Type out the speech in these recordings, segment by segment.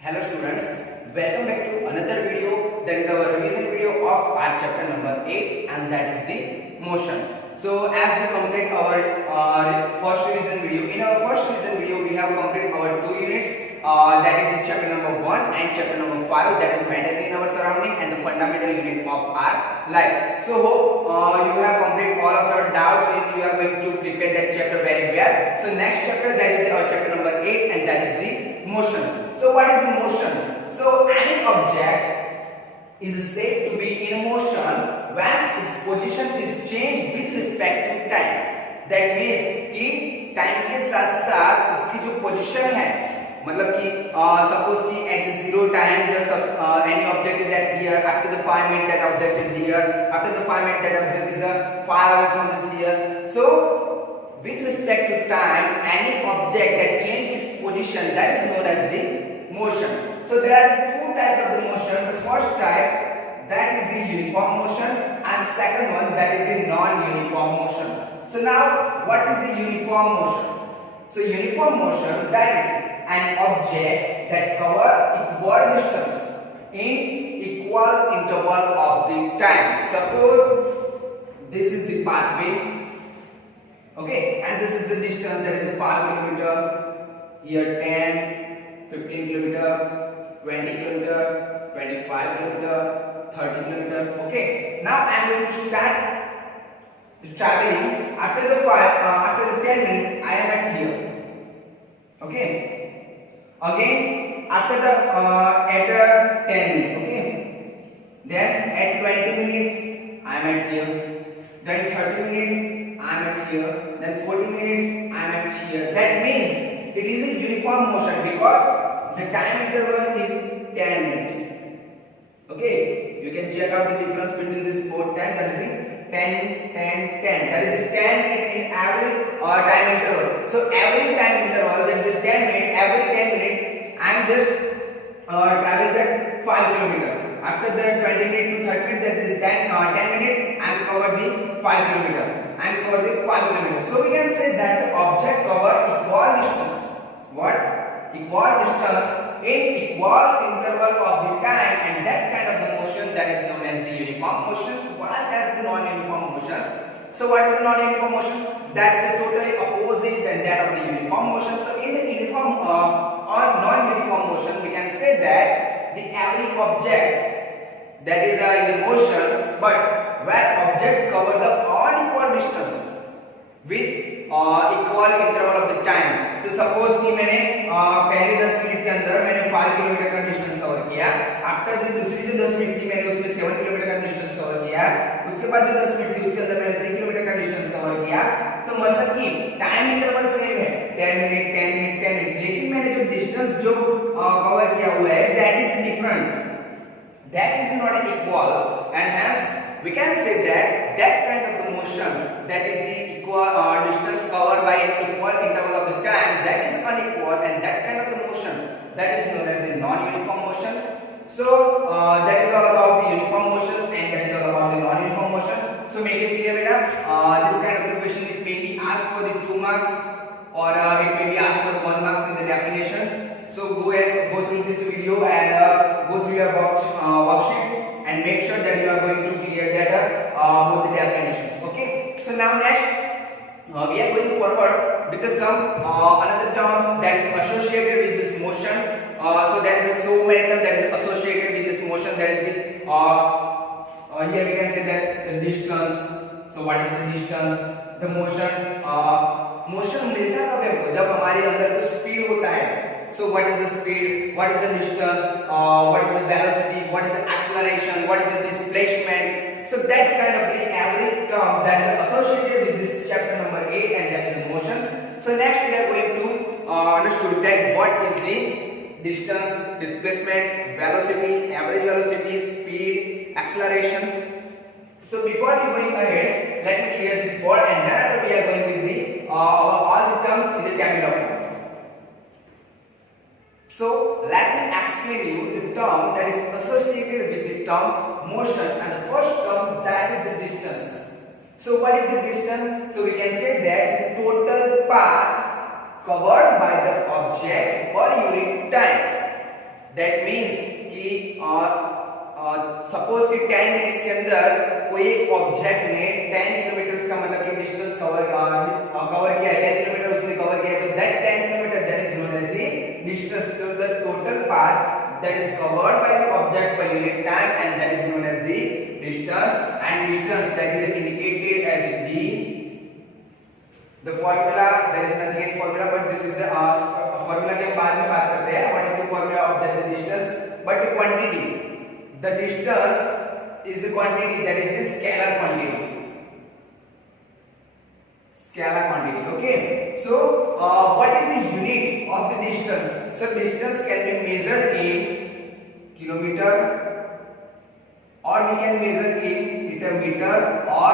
Hello students, welcome back to another video, that is our revision video of our chapter number 8, and that is the motion. So as we complete our first revision video, in our first revision video we have completed our 2 units, that is the chapter number 1 and chapter number 5, that is matter in our surrounding and the fundamental unit of our life. So hope you have completed all of your doubts and you are going to prepare that chapter very well. So next chapter, that is our chapter number 8, and that is the motion. So what is motion? So any object is said to be in motion when its position is changed with respect to time. That means कि time के साथ साथ उसकी जो position है, मतलब कि suppose कि at 0 time any object is at here, after the 5 minutes that object is here, after the 5 minutes that object is far away from this here. So with respect to time, any object that changes its position, that is known as the motion. So there are two types of the motion. The first type, that is the uniform motion, and second one, that is the non-uniform motion. So now what is the uniform motion? So uniform motion, that is an object that covers equal distance in equal interval of the time. Suppose this is the pathway, okay, and this is the distance, that is 5 kilometer, here 10, 15 kilometer, 20 kilometer, 25 kilometer, 30 kilometer. Okay. Now I am going to start the traveling. After the 10 minutes, I am at here. Okay. Again, after the at 10 minutes. Okay. Then at 20 minutes, I am at here. Then 30 minutes, I am at here. Then 40 minutes, I am at here. That means it is a uniform motion because the time interval is 10 minutes. Okay, you can check out the difference between this both time, that is the 10, 10, 10. That is the 10 in every time interval. So every time interval there is a 10 minute. Every 10 minutes I am just traveling that 5 kilometer. After the 20 minutes to 30 minutes, that is 10 minutes. I am covered the 5 kilometer. I am covered the 5 kilometers. So we can say that the object covers equal distance. What? Equal distance in equal interval of the time, and that kind of the motion, that is known as the uniform motions. What are the non-uniform motions? So what is the non-uniform motions? That is the totally opposite than that of the uniform motion. So in the uniform or non-uniform motion, we can say that the every object that is in the motion, but where object cover the unequal distance with equal interval of the time. So suppose कि मैंने पहले 10 minute के अंदर मैंने 5 kilometre का distance cover किया, after the दूसरी जो 10 मिनट थी मैंने उसमें 7 किलोमीटर का डिस्टेंस कवर किया, उसके बाद जो 10 मिनट थी उसके अंदर मैंने 3 किलोमीटर का डिस्टेंस कवर किया. तो मतलब कि टाइम इंटरवल सेम है, 10 मिनट 10 मिनट 10 मिनट, लेकिन मैंने जो डिस्टेंस जो कवर किया हुआ है that is different, that is not equal, and hence we can say that that kind of the motion, that is the equal distance covered by an equal interval of the time, that is unequal, and that kind of the motion, that is known as the non-uniform motions. So that is all about the uniform motions, and that is all about the non-uniform motions. So make it clear beta, this kind of the question it may be asked for the 2 marks or it may be asked for the 1 marks in the definitions. So go through this video and go through your worksheet and make sure that you are going to clear that both the definitions. Okay. So now next we are going forward with some another terms that is associated with this motion. So there is so many terms that is associated with this motion. That is the here we can say that the distance. So what is the distance? The motion. Motion मिलता कब है? जब हमारे अंदर कुछ speed होता है. So what is the speed? What is the distance? What is the velocity? What is the acceleration? What is the displacement? So that kind of the every terms that is associated with this chapter number 8, and that is the motions. So next we are going to understand that what is the distance, displacement, velocity, average velocity, speed, acceleration. So before we going ahead, let me clear this board, and then we are going with the all the terms in the tabular form. So let me explain you the term that is associated with the term motion, and the first term, that is the distance. So what is the distance? So we can say that the total path covered by the object per unit time. That means कि suppose कि 10 minutes के अंदर कोई एक object ने 10 kilometre का मतलब कि डिस्टेंस कवर किया है, 10 किलोमीटर उसने कवर किया, तो that 10 kilometre that is known as the distance to the total path that is covered by the object per unit time, and that is known as the distance. And distance that is indicated as the formula. There is nothing in formula, but this is the formula के हम बाद में बात करते हैं. What is the formula of the distance? But the quantity, the distance is the quantity, that is the scalar quantity. Scalar quantity. Okay. So what is the unit of the distance? So distance can be measured in kilometer, or we can measure in meter or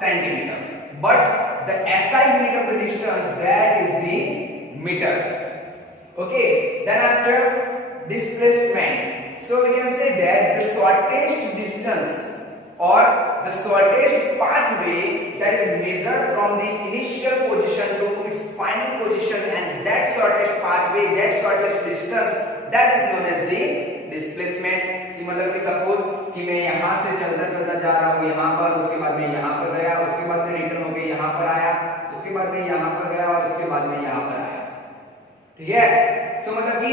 centimeter. But the SI unit of the distance, that is the meter. Okay. Then after displacement, so we can say that the shortest distance or the shortest pathway that is measured from the initial position to its final position, and that shortest pathway, that shortest distance, that is known as the displacement. कि मतलब कि suppose कि मैं यहाँ से चलता चलता जा रहा हूँ यहाँ पर, उसके बाद मैं यहाँ पर गया, उसके बाद मैं रिटर्न होके यहाँ पर आया, उसके बाद मैं यहाँ पर गया और उसके बाद मैं यहाँ पर आया. ठीक है. सो मतलब कि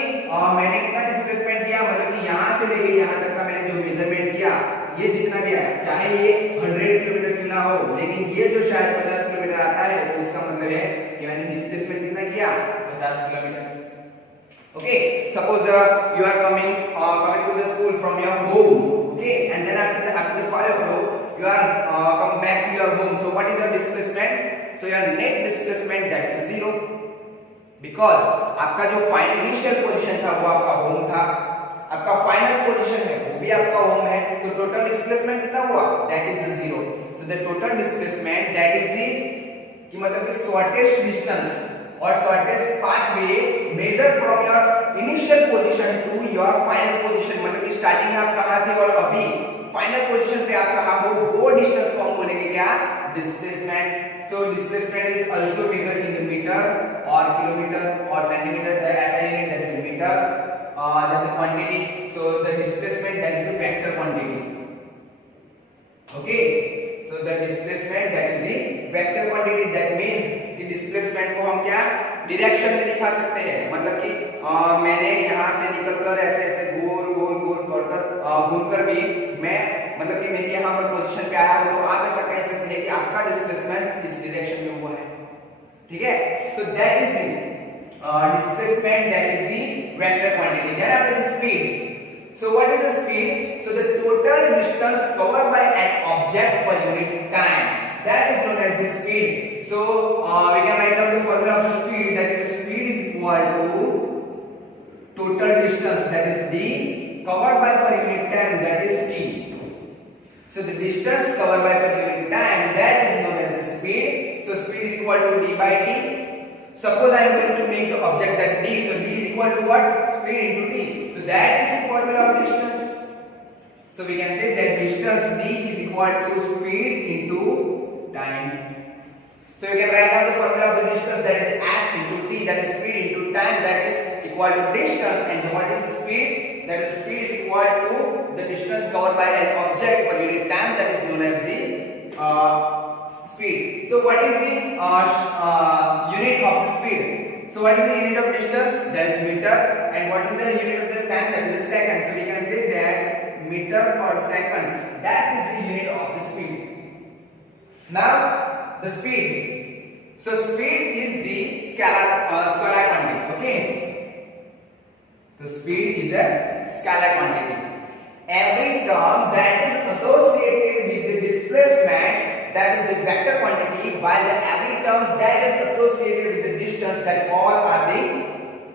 मैंने कितना डिस्प्लेसमेंट किया, मतलब कि यहाँ से लेके यहाँ तक का मैंने जो मेजरमेंट किया, ये जितना भी आया, चाहे ये 100 किलोमीटर क्यों ना हो, लेकिन ये जो शायद 50 किलोमीटर आता है, तो इसका मतलब है कि मैंने डिस्प्लेसमेंट कितना किया, 50 kilometre. Okay, suppose you are coming to the school from your home, okay, and then after the 5 o'clock you are come back to your home. So what is your displacement? So your net displacement, that is 0, because आपका जो initial position था वो आपका home था, आपका final position है वो भी आपका home है, तो total displacement कितना हुआ, that is the 0. So the total displacement, that is the कि मतलब कि shortest distance or shortest pathway measured from your initial position to your final position. मतलब कि स्टार्टिंग में आप कहाँ थे और अभी फाइनल पोजीशन पे आप कहाँ हो, वो डिस्टेंस को हम बोलेंगे क्या, displacement. So displacement is also measured in metre और किलोमीटर और centimetre. The SI unit, that is meter. Then the quantity, so the displacement, that is the vector quantity. Okay, so the displacement, that is the vector quantity. That means कि displacement को हम क्या direction में दिखा सकते हैं, मतलब कि मैंने यहाँ से निकलकर ऐसे ऐसे गोल गोल गोल घूमकर भी मैं मतलब कि मेरी यहाँ पर पोजीशन पे आया हूँ, तो आप ऐसा कह सकते हैं कि आपका डिस्प्लेसमेंट इस डायरेक्शन में हुआ है. ठीक है. So that is the displacement, that is the vector quantity. Then after the speed. So what is the speed? So the total distance covered by an object per unit time, that is known as the speed. So we can write down the formula of the speed, that is speed is equal to total distance, that is d, covered by per unit time, that is t. So the distance covered by per unit time, that is known as the speed. So speed is equal to d by t. Suppose I am going to make the object that d, so d is equal to what? Speed into t. So that is the formula of distance. So we can say that distance d is equal to speed into time. So you can write down the formula of the distance, that is s into t, that is speed into time, that is equal to distance. And what is the speed? That is speed is equal to the distance covered by an object per unit time, that is known as the speed. So what is the unit of the speed? So what is the unit of distance? That is meter. And what is the unit of the time? That is the second. So we can say that meter or second, that is the unit of the speed. Now the speed. So speed is the scalar quantity. Okay. So speed is a scalar quantity. Every term that is associated with the displacement, that is the vector quantity, while every term that is associated with the distance, that all are the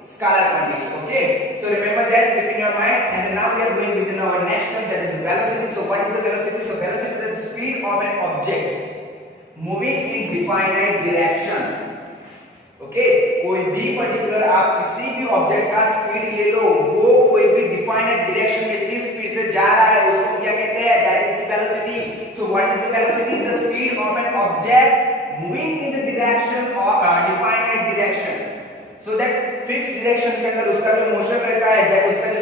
scalar quantity. Okay, so remember that, keep in your mind. And then now we are going within our next term, that is velocity. So what is the velocity? So velocity is the speed of an object moving in definite direction. Okay, कोई भी particular आप किसी भी object का speed ले लो, वो कोई भी डिफाइंड डायरेक्शन में किस स्पीड से जा रहा है, उसको क्या कहते हैं? That is the velocity. So what is the velocity? The speed of an object moving in the direction of defined direction. So that fix direction के अंदर उसका जो मोशन रहता है, दैट उसका जो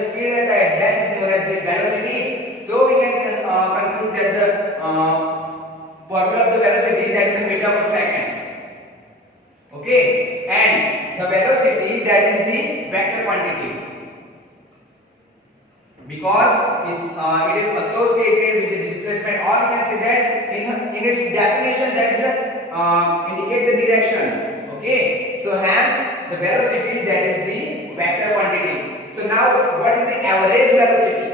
quantity because it is associated with the displacement, or we can say that in its definition that is indicate the direction. Okay, so hence the velocity, that is the vector quantity. So now what is the average velocity?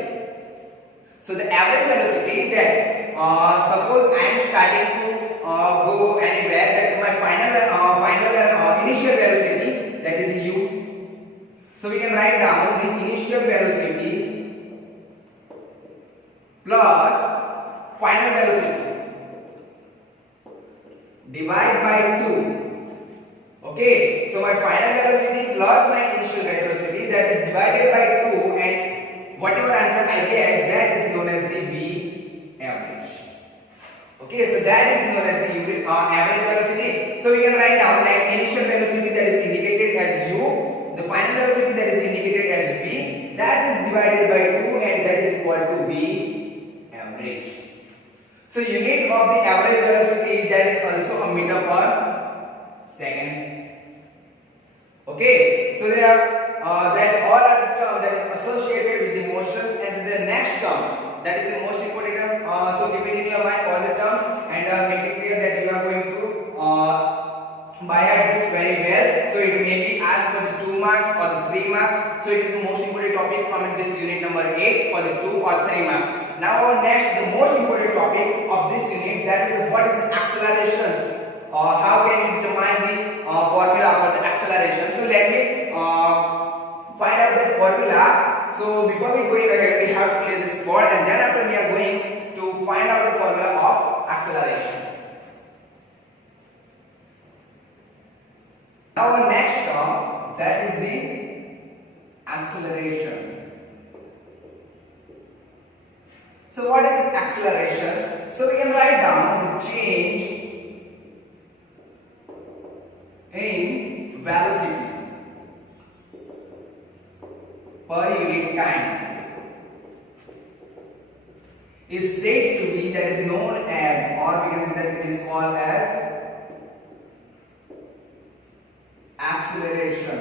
So the average velocity, that suppose I am starting to go anywhere, that my final initial velocity, that is u. So we can write down the initial velocity plus final velocity divide by 2. Okay, so my final velocity plus my initial velocity, that is divided by 2, and whatever answer I get, that is known as the V average. Okay, so that is known as the unit average velocity. So we can write down like initial velocity, that is indicated as u, the final velocity, that is indicated as v, that is divided by 2, and that is equal to v average. So unit of the average velocity, that is also a meter per second. Okay, so there are that all are the terms that is associated with the motions, and the next term, that is the most important term. So keep it in your mind all the terms, and make it clear that you are going to by heart this very well. So it may be asked for the 2 marks or the 3 marks. So it is the most important topic from this unit number 8 for the 2 or 3 marks. Now our next, the most important topic of this unit, that is what is the accelerations. How can you determine the formula for the acceleration? So let me find out that formula. So before we going ahead, we have to clear this board, and then after we are going to find out the formula of acceleration. Now our next term, that is the acceleration. So what is the accelerations? So we can write down the change in velocity per unit time is said to be, that is known as, or we can say that it is called as acceleration.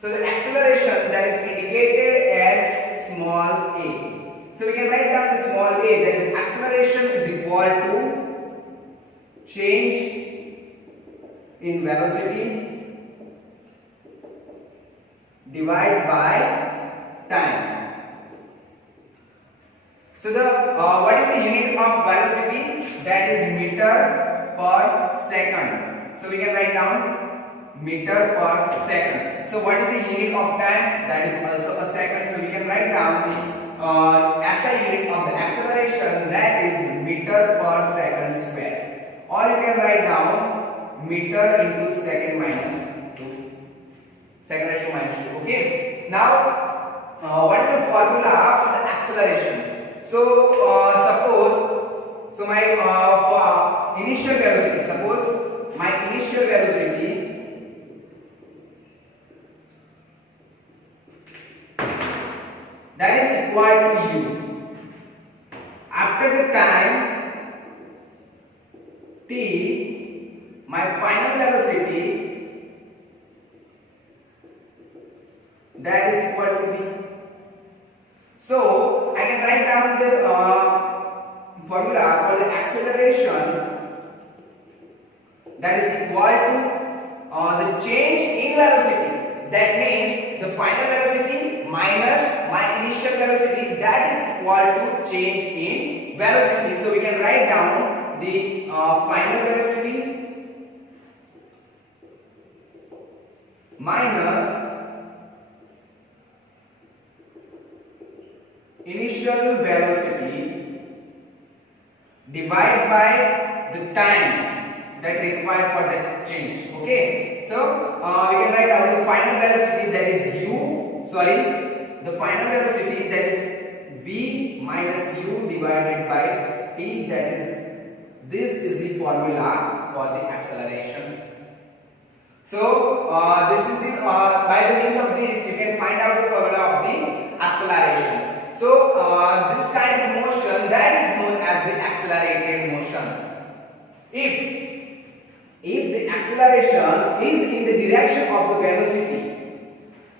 So the acceleration, that is indicated as small a. So we can write down the small a, that is acceleration is equal to change in velocity divided by time. So the what is the unit of velocity? That is meter per second. So we can write down meter per second. So what is the unit of time? That is also a second. So we can write down the SI unit of the acceleration, that is meter per second square. Or you can write down meter into second minus 2. Second raised to minus 2. Okay. Now, what is the formula for the acceleration? So, suppose, so my initial velocity. Suppose my initial velocity, that is equal to u. After the time t, my final velocity, that is equal to v. So I can write down the formula for the acceleration, that is equal to the change in velocity. That means the final velocity minus my initial velocity, that is equal to change in velocity. So we can write down the final velocity minus initial velocity divided by the time that required for the change. Okay, so we can write down the final velocity, that is u, the final velocity, that is v minus u divided by t, that is, this is the formula for the acceleration. So this is the by the means of this you can find out the formula of the acceleration. So this kind of motion, that is known as the accelerated motion. If the acceleration is in the direction of the velocity,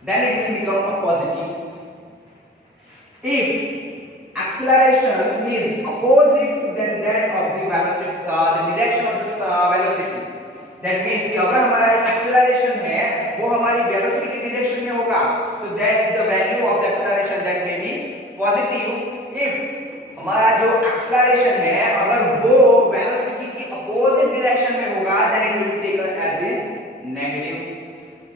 then it will become a positive. If acceleration is opposite than that of the velocity, the direction of the velocity, that means कि अगर हमारा acceleration है वो हमारी velocity की direction में होगा, तो that the value of the acceleration that may be positive. If हमारा जो acceleration है अगर वो velocity की opposite direction में होगा, then it will be taken as a negative.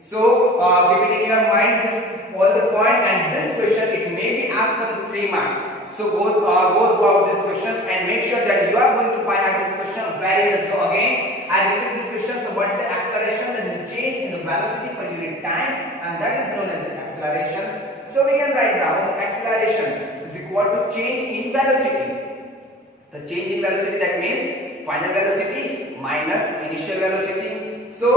So keep it in your mind this all the point, and this question it may be asked for the 3 marks. So go throughout these questions and make sure that you are going to find out this question very well. So again, I repeat this question. So what is the acceleration? That is a change in the velocity per unit time, and that is known as the acceleration. So we can write down the acceleration is equal to change in velocity. The change in velocity, that means final velocity minus initial velocity. So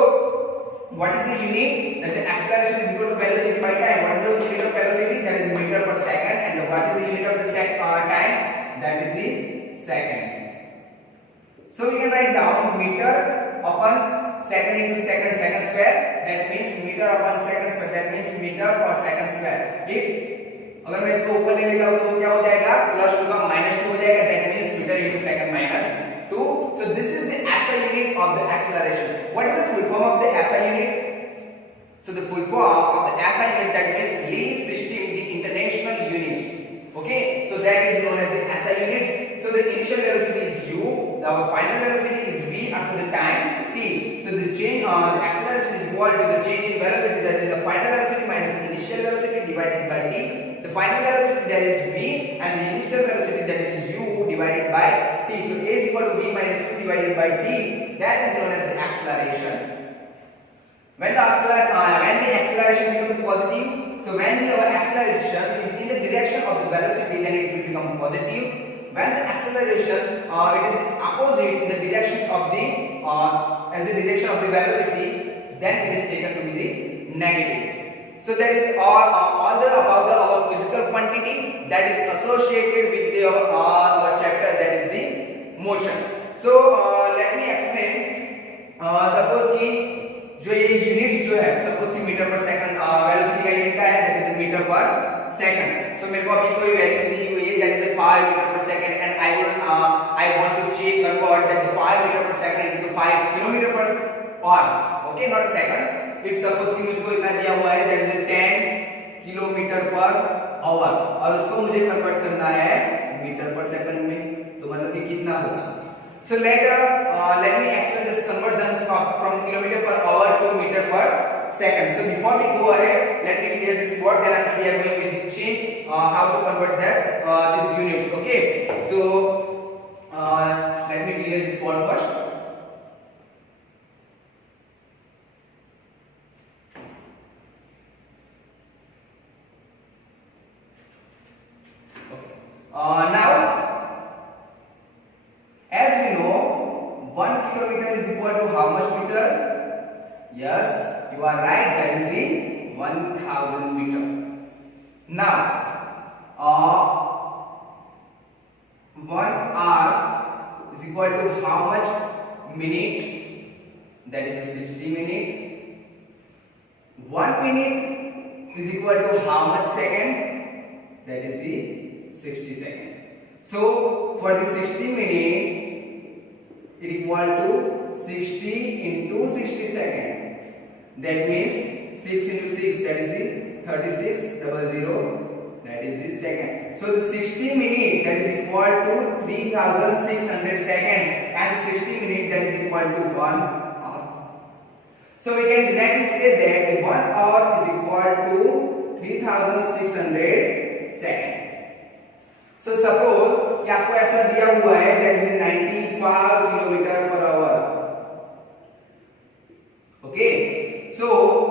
what is the unit? That the acceleration is equal to velocity by time. What is the unit of velocity? That is meter per second. And what is the unit of the time? That is the second. So we can write down meter upon second into second square. That means meter upon second square. That means meter per second square. ठीक? अगर मैं इसको ऊपर ले लेता हूँ तो क्या हो जाएगा? +2 का -2 हो जाएगा. That means meter into second minus 2. So this is the SI unit of the acceleration. What is the full form of the SI unit? So the full form of the SI unit, that is Lee system, the international units. Okay, so that is known as the SI units. So the initial velocity is u, the final velocity is v up to the time t. So the change the acceleration is equal to the change in velocity, that is the final velocity minus the initial velocity divided by t. The final velocity, that is v, and the initial velocity, that is u divided by t. So a is equal to v minus u divided by t. That is known as the acceleration. When the acceleration becomes positive, so when our acceleration is in the direction of the velocity, then it will become positive. When the acceleration it is opposite in the directions of the as the direction of the velocity, then it is taken to be the negative. So that is all about our physical quantity that is associated with the our chapter, that is the motion. So let me explain. Suppose कि जो ये units जो है, suppose कि metre per second velocity का unit क्या है, that is metre per second. So मेरे को अभी कोई वैल्यू दी हुई है, that is 5 metre per second, and I want to check convert that 5 metre per second into 5 kilometre per hour. Okay, not second. If suppose कि मुझको इतना दिया हुआ है, that is 10 kilometre per hour, और उसको मुझे कन्वर्ट करना है मीटर पर सेकंड में, तो मतलब कि कितना होगा. So let me explain this conversions from kilometer per hour to meter per second. So before we go ahead, let me clear this board. Then after we are going with the change how to convert these units. Okay. So let me clear this board first. Okay. Now, as we know, 1 kilometer is equal to how much meter? Yes, you are right, that is the 1000 meter. Now, 1 hour is equal to how much minute? That is the 60 minute. 1 minute is equal to how much second? That is the 60 second. So for the 60 minute, it equal to 60 into 60 second. That means 6 into 6, that is the 3600. That is the second. So the 60 minute, that is equal to 3600 second, and 60 minute, that is equal to 1 hour. So we can directly say that the 1 hour is equal to 3600 second. So suppose कि आपको ऐसा दिया हुआ है, that is 95 kilometre per our. Okay, so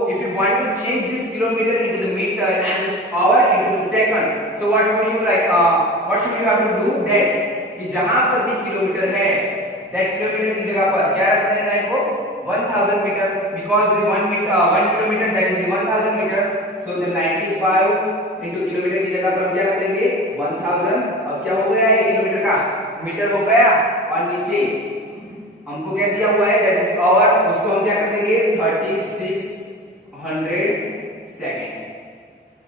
if you want to change this kilometer into the meter and this hour into the second, so what should you have to do? That कि जहां पर भी kilometre है, that kilometre की जगह पर क्या रखना है आपको? 1000 meter, because the 1 kilometer, that is 1000 meter. So the 95 into kilometre की जगह पर हम क्या कर देंगे? 1000. अब क्या हो गया? 1 किलोमीटर का मीटर हो गया, और नीचे हमको क्या दिया हुआ है, दैट इज और उसको हम क्या कर देंगे 3600 सेकेंड।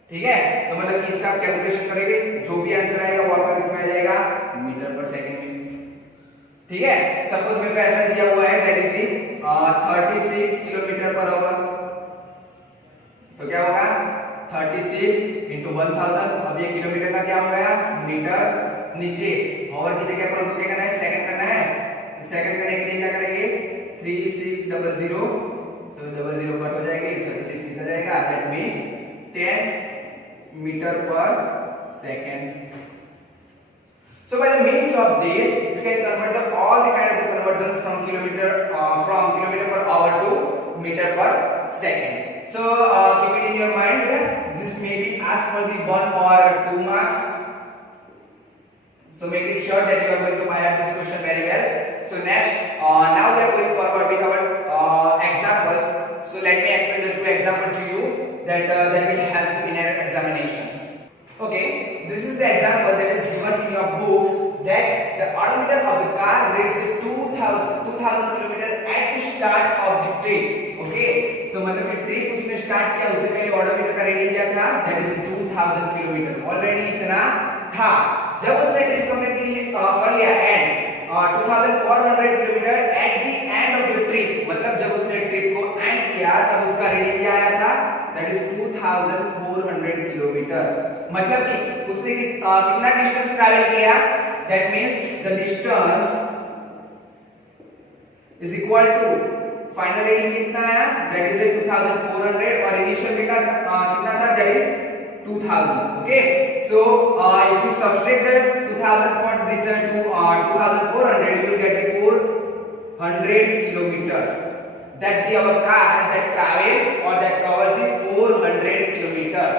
ठीक है, तो मतलब कि इसका कैलकुलेशन करेंगे, जो भी आंसर आएगा वो आपका किसमें आ जाएगा, मीटर पर सेकंड में। ठीक है, सपोज मेरे को ऐसा दिया हुआ है, that is the 36 kilometre per our. तो क्या होगा 36 इंटू 1000। अब ये किलोमीटर का क्या हो गया, मीटर। नीचे आवर की जगह पर हमको क्या करना है, सेकंड करना है। सेकंड करने के लिए क्या करेंगे 3600, तो 00 कट हो जाएगी, 36 निकल जाएगा, that means 10 metre per second. So by the means of this, you can convert all the kind of the conversions from kilometer per hour to meter per second. So keep it in your mind. This may be asked for the 1 or 2 marks. So make it sure that you are going to have this question very well. So next, now we are going forward with our examples. So let me explain the 2 examples to you that will help you in your examinations. Okay, this is the example that is given in your books, that the odometer of the car reads the 2000 kilometer at the start of the trip. Okay, so मतलब कि trip उसने start किया, उससे पहले odometer का reading क्या था, that is 2000 kilometre. Already इतना था। जब उसने ट्रिप कंप्लीट कर लिया and 2400 kilometre at the end of the trip, मतलब जब उसने ट्रिप को एंड किया तब उसका रीडिंग क्या आया था, दैट इज 2400 किलोमीटर। मतलब कि उसने कितना डिस्टेंस ट्रैवल किया, that means the distance is equal to final reading कितना आया, दैट इज 2400 और इनिशियल कितना था, that is 2000. Okay, so if you subtract the 2000 for this 2400, you will get the 400 kilometers. That the our car that travel or that covers the 400 kilometers.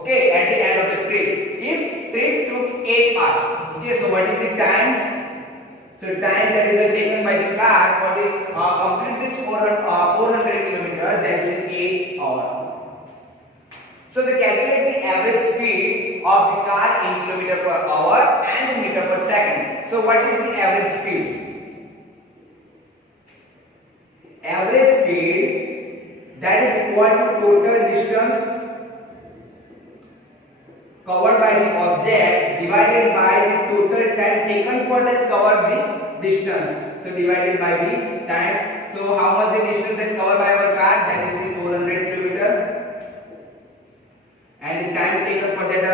Okay, at the end of the trip. If trip took 8 hours, okay, so what is the time? So time that is taken by the car for the complete this 400 kilometers, that is 8 hours. So they calculate the average speed of the car in kilometer per hour and meter per second. So what is the average speed? Average speed, that is equal to total distance covered by the object divided by the total time taken for that cover the distance. So divided by the time. So how much the distance that covered by our car, that is the 400 kilometer. And the time taken for that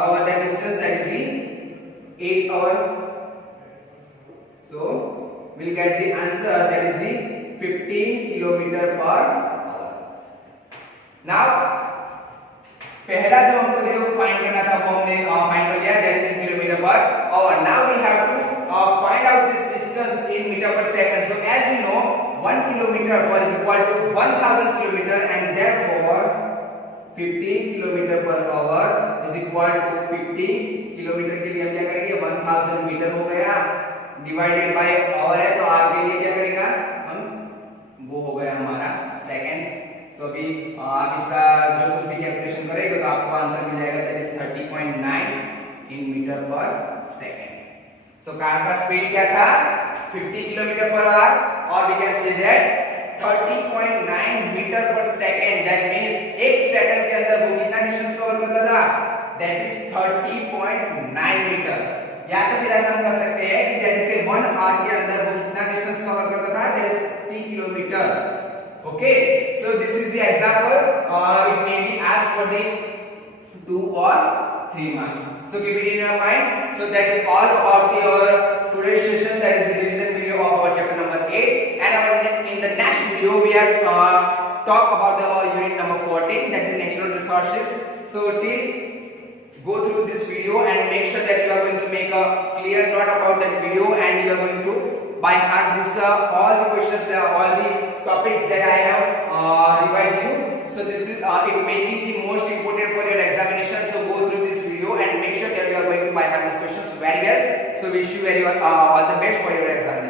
cover that distance, that is the 8 hour. So we'll get the answer, that is the 15 kilometer per hour. Now पहला जो हमको जो find करना था वो हमने find कर लिया, that is in kilometre per hour. Now we have to find out this distance in metre per second. So as we know 1 kilometre per is equal to 1000 kilometre and therefore 15 kilometre per hour is equal to 15 kilometre के लिए हम क्या करेंगे, 1000 metre हो गया divided by our है, तो are के लिए क्या करेगा हम, वो हो गया हमारा सेकंड. सो अभी आप इसका जो कुछ भी कैलकुलेशन करेंगे तो आपको आंसर मिल जाएगा, that is 30.9 in metre per second. सो कार का स्पीड क्या था, 50 किलोमीटर पर आवर, और we can say that 30.9 metre per second. That means एक सेकंड के अंदर वो कितना डिस्टेंस कवर करता था, दैट इज 30.9 मीटर. या तो फिर ऐसा हम कर सकते हैं कि दैट इज 1 आवर के अंदर वो कितना डिस्टेंस कवर करता था, that is 50 kilometre. Okay, so this is the example. It may be asked for the 2 or 3 marks. So keep it in your mind. So that is all about your today's session. That is the revision video of our chapter number 8. And in the next video we have talk about our unit number 14, that is natural resources. So till go through this video and make sure that you are going to make a clear note about that video, and you are going to by heart this all the questions, all the topics that I have revised you. So this is it may be the most important for your examination. So go through this video and make sure that you are going to by heart these questions very well. So wish you very all the best for your examination.